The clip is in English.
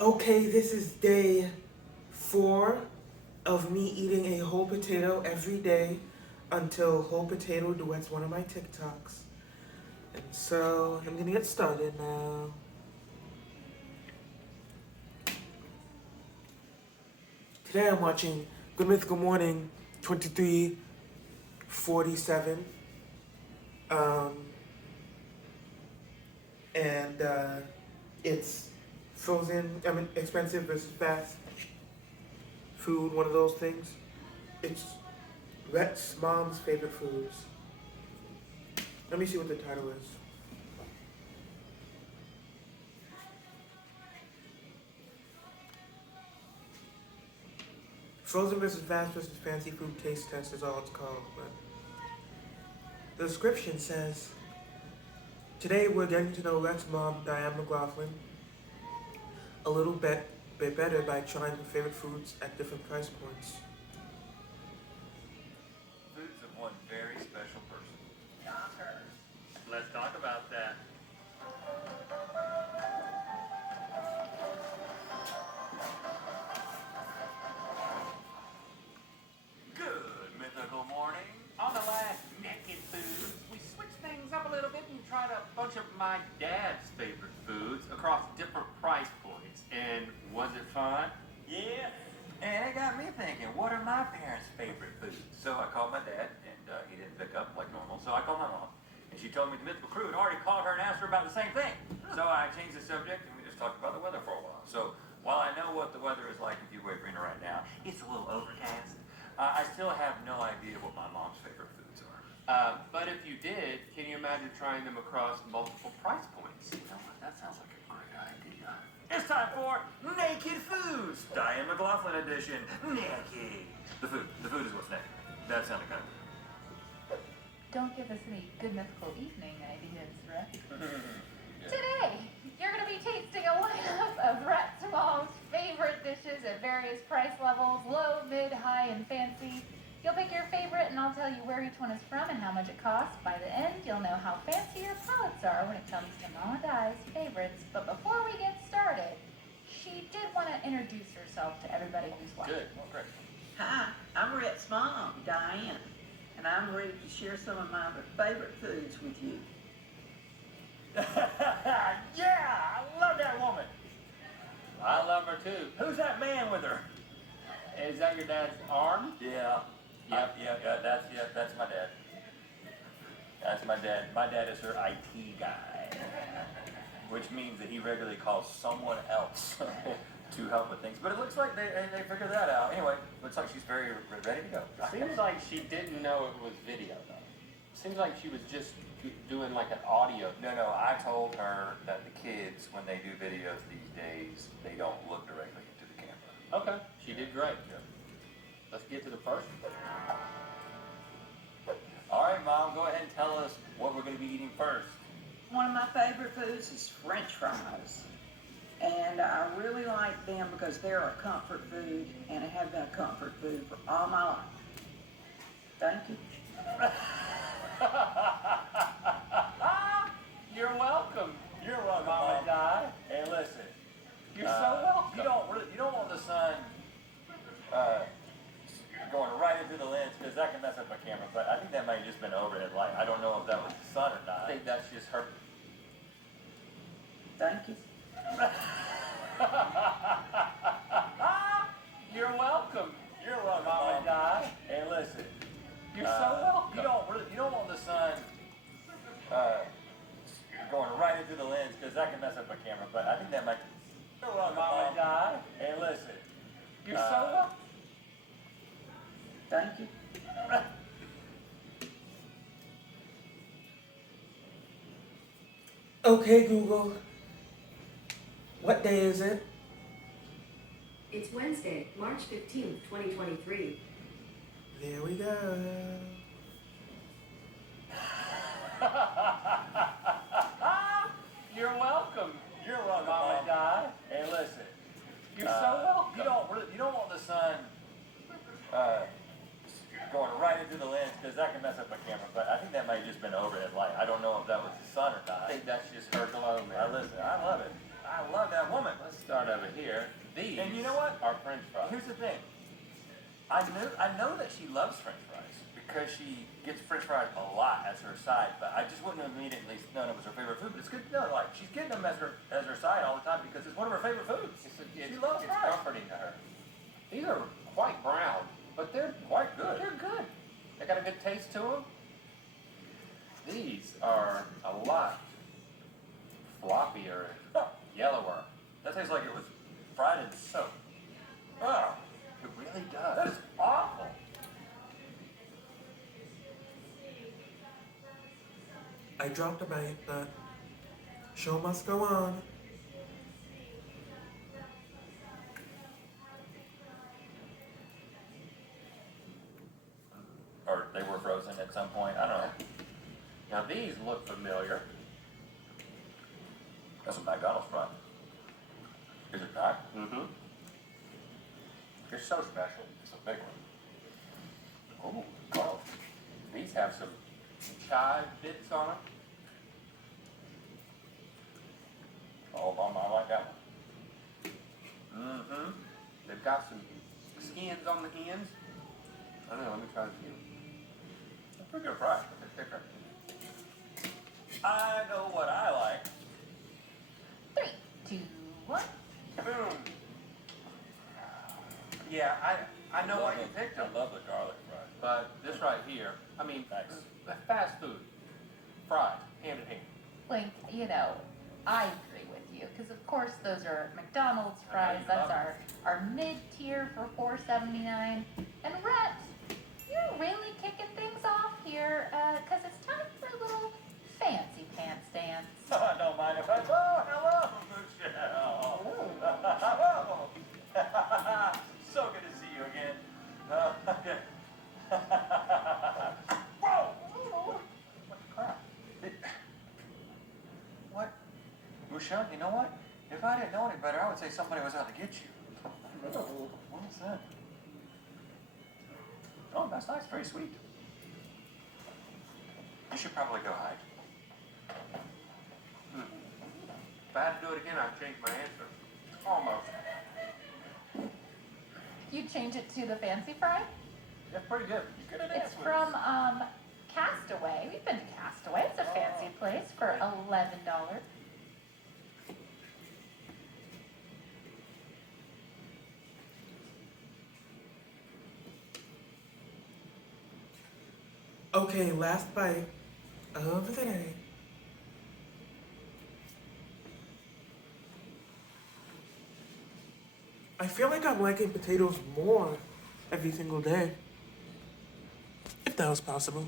Okay, this is day 4 of me eating a whole potato every day until whole potato duets one of my TikToks. And so I'm gonna get started now. Today I'm watching Good Mythical Morning 2347. Um, and it's expensive versus fast food, one of those things. It's Rhett's mom's favorite foods. Let me see what the title is. Frozen versus fast versus fancy food taste test is all it's called. But the description says, today we're getting to know Rhett's mom, Diane McLaughlin, a little bit better by trying her favorite foods at different price points. Foods of one very special person. Let's talk about that. Good mythical morning. On the last Naked Foods, we switched things up a little bit and tried a bunch of my dad's favorite foods across different price points. And was it fun? Yeah. And it got me thinking, what are my parents' favorite foods? So I called my dad, and he didn't pick up like normal. So I called my mom, and she told me the mythical crew had already called her and asked her about the same thing. So I changed the subject, and we just talked about the weather for a while. So while I know what the weather is like in Fuquay Arena right now, it's a little overcast. I still have no idea what my mom's favorite foods are. But if you did, can you imagine trying them across multiple price points? You know what? That sounds like a great idea. It's time for Naked Foods, Diane McLaughlin edition. Naked. The food is what's naked. That sounded kind of Don't give us any good mythical evening ideas, Rhett. Yeah. Today, you're going to be tasting a lineup of Rhett's mom's favorite dishes at various price levels, low, mid, high, and fancy. You'll pick your favorite and I'll tell you where each one is from and how much it costs. By the end, you'll know how fancy your palates are when it comes to Mama Di's favorites. But before we get started, she did want to introduce herself to everybody who's watching. Good. Well, great. Hi, I'm Rhett's mom, Diane, and I'm ready to share some of my favorite foods with you. Yeah, I love that woman. I love her too. Who's that man with her? Is that your dad's arm? Yeah. Yep. That's my dad. That's my dad. My dad is her IT guy, which means that he regularly calls someone else to help with things. But it looks like they figured that out. Anyway, looks like she's very ready to go. Seems like she didn't know it was video though. Seems like she was just doing like an audio. No, I told her that the kids, when they do videos these days, they don't look directly into the camera. Okay. She did great. Yeah. Let's get to the first one. All right, Mom, go ahead and tell us what we're going to be eating first. One of my favorite foods is French fries. And I really like them because they're a comfort food and have been a comfort food for all my life. Thank you. You're welcome. You're welcome, Mama Mom. Di. Hey, listen. You're so welcome. You don't want the sun going right into the lens because that can mess up my camera. But I think that might have just been overhead light. I don't know if that was the sun or I not. think that's just her. Thank you. You're welcome. You're welcome, Mama Mom. Di. Hey, listen. You're so welcome. You don't want the sun going right into the lens because that can mess up my camera. But I think that might. You're welcome, Mama Mom. Di. Hey, listen. You're so welcome. Thank you. Okay, Google, what day is it? It's Wednesday, March 15th, 2023. There we go. You're welcome. You're welcome, Mama Mom. Di. Hey, listen. You're so welcome. You don't want the sun going right into the lens because that can mess up my camera. But I think that might have just been overhead light. I don't know if that was the sun or not. I think that's just her glow, I man. listen. I love it. I love that woman. Let's start over here. These And you know what? are French fries. Here's the thing. I know that she loves French fries because she gets French fries a lot as her side. But I just wouldn't have immediately known it was her favorite food. But it's good to know, like she's getting them as her side all the time because it's one of her favorite foods. She loves it's fries. comforting to her. These are quite brown, but they're Quite good. They're good. They got a good taste to them. These are a lot floppier and yellower. That tastes like it was fried in soap. Oh, It really does. that is awful. I dropped a bite, but show must go on. Or they were frozen at some point. I don't know. Now these look familiar. That's a McDonald's fry. Is it not? Mm-hmm. It's so special. It's a big one. Oh, well, these have some chive bits on them. Oh, I like that one. Mm-hmm. They've got some skins on the ends. I don't know, let me try this again. It's a pretty good fry. It's thicker. I know what I like. 3, 2, 1. Boom. Yeah, I know why you picked them. I love the garlic fries. But this right here, I mean, Thanks. fast food, fries, hand in hand. Like, you know, I agree with you because of course those are McDonald's I know fries. you That's love our mid tier for $4.79. And Rex, you're really kicking things off here because it's time for a little fancy pants dance. I don't mind if I. Oh, hello, Michelle. Hello. So good to see you again. Whoa! What the crap? What? Michelle, you know what? If I didn't know any better, I would say somebody was out to get you. What was that? Oh, that's nice. Very sweet. You should probably go hide. If I had to do it again, I'd change my answer. Almost. You change it to the fancy fry? That's pretty good. You're good at It's answers. from Castaway. We've been to Castaway. It's a fancy place for $11. Okay, last bite of the day. I feel like I'm liking potatoes more every single day. If that was possible.